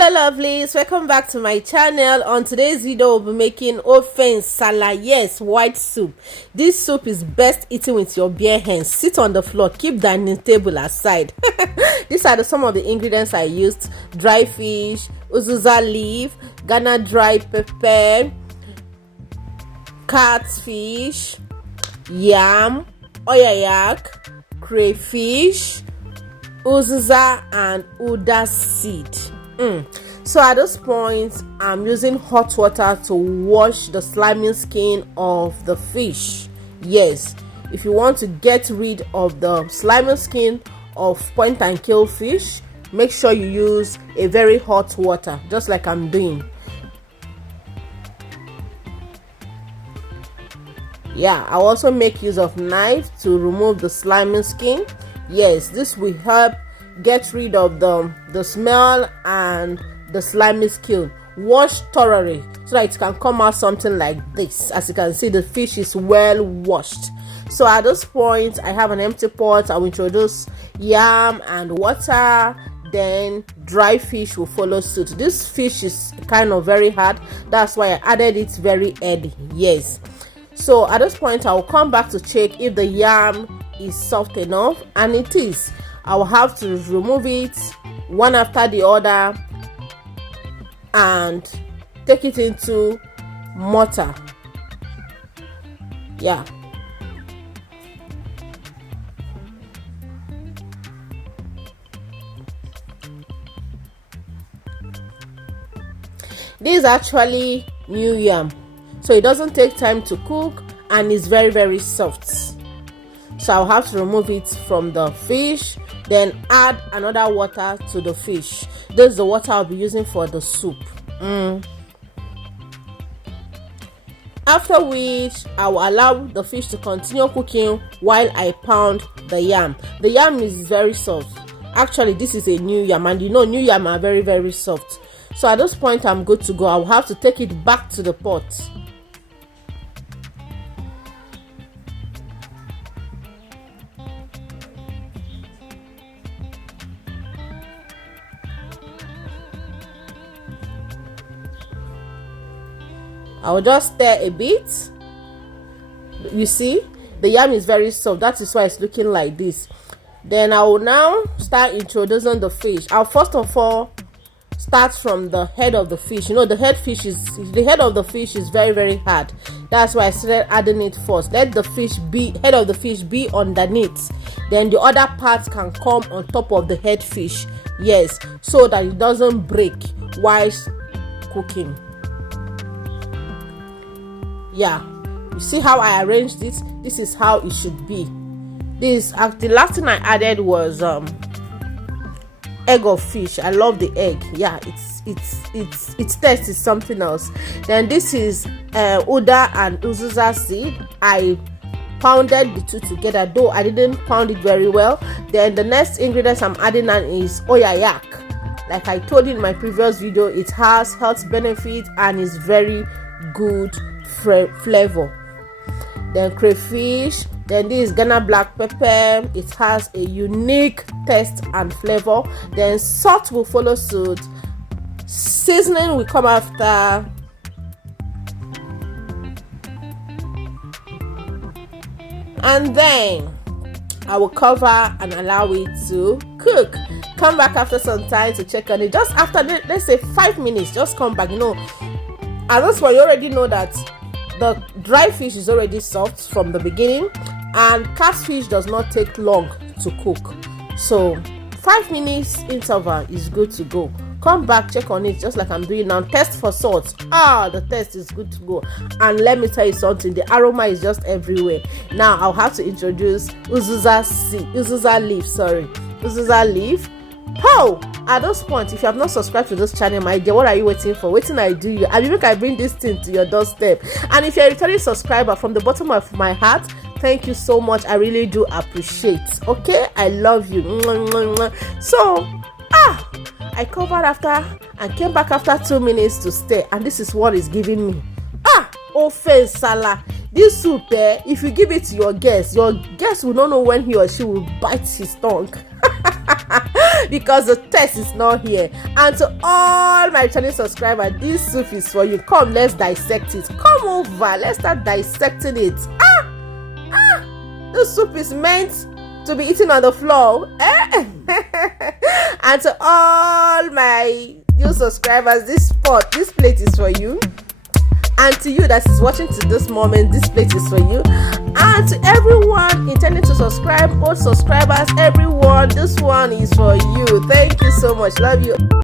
Hello lovelies, welcome back to my channel. On today's video we'll be making Nsalla. Yes, white soup. This soup is best eaten with your bare hands. Sit on the floor, keep dining table aside. These are some of the ingredients I used: dry fish, uzuza leaf, Ghana dry pepper, catfish, yam, oyayak, crayfish, uzuza, and uda seed. So at this point I'm using hot water to wash the slimy skin of the fish. Yes, if you want to get rid of the slimy skin of point and kill fish, make sure you use a very hot water, just like I'm doing. Yeah, I also make use of knife to remove the slimy skin. Yes, this will help get rid of the smell and the slimy skin. Wash thoroughly so that it can come out something like this. As you can see, the fish is well washed. So at this point I have an empty pot. I will introduce yam and water, then dry fish will follow suit. This fish is kind of very hard, that's why I added it very early. Yes, so at this point I will come back to check if the yam is soft enough, and it is. I will have to remove it one after the other and take it into mortar. Yeah, this is actually new yam, so it doesn't take time to cook and it's very soft. So I'll have to remove it from the fish, then add another water to the fish. This is the water I'll be using for the soup. After which I will allow the fish to continue cooking while I pound the yam. The yam is very soft. Actually, this is a new yam, and you know new yam are very soft. So at this point I'm good to go. I will have to take it back to the pot. I will just stir a bit. You see, the yam is very soft. That is why it's looking like this. Then I will now start introducing the fish. I'll first of all start from the head of the fish. You know, the head of the fish is very hard. That's why I started adding it first. Let the head of the fish be underneath. Then the other parts can come on top of the head fish. Yes, so that it doesn't break while cooking. Yeah, you see how I arranged this? This is how it should be. The last thing I added was egg of fish. I love the egg. Yeah, its taste is something else. Then this is uda and uzuza seed. I pounded the two together, though I didn't pound it very well. Then the next ingredients I'm adding on is oyayak. Like I told you in my previous video, it has health benefits and is very good flavor. Then crayfish. Then this is Ghana black pepper. It has a unique taste and flavor. Then salt will follow suit. Seasoning will come after. And then I will cover and allow it to cook. Come back after some time to check on it. Just after, let's say 5 minutes, just come back. You know, at this point you already know that the dry fish is already soft from the beginning, and catfish does not take long to cook. So 5 minutes interval is good to go. Come back, check on it just like I'm doing now. Test for salt. The taste is good to go. And let me tell you something, the aroma is just everywhere. Now I'll have to introduce uzuza leaf. At this point, if you have not subscribed to this channel, my dear, what are you waiting for? Waiting I do you. I mean, I bring this thing to your doorstep. And if you're a returning subscriber, from the bottom of my heart, thank you so much. I really do appreciate. Okay, I love you. So I covered after and came back after 2 minutes to stir, and this is what it's giving me. Nsalla. This soup, if you give it to your guest will not know when he or she will bite his tongue. because the taste is not here. And to all my channel subscribers, this soup is for you. Come, let's dissect it. Come over, let's start dissecting it. This soup is meant to be eaten on the floor. And to all my new subscribers, this plate is for you. And to you that is watching to this moment, this plate is for you. And to everyone intending to subscribe, old subscribers, everyone, this one is for you. Thank you so much. Love you.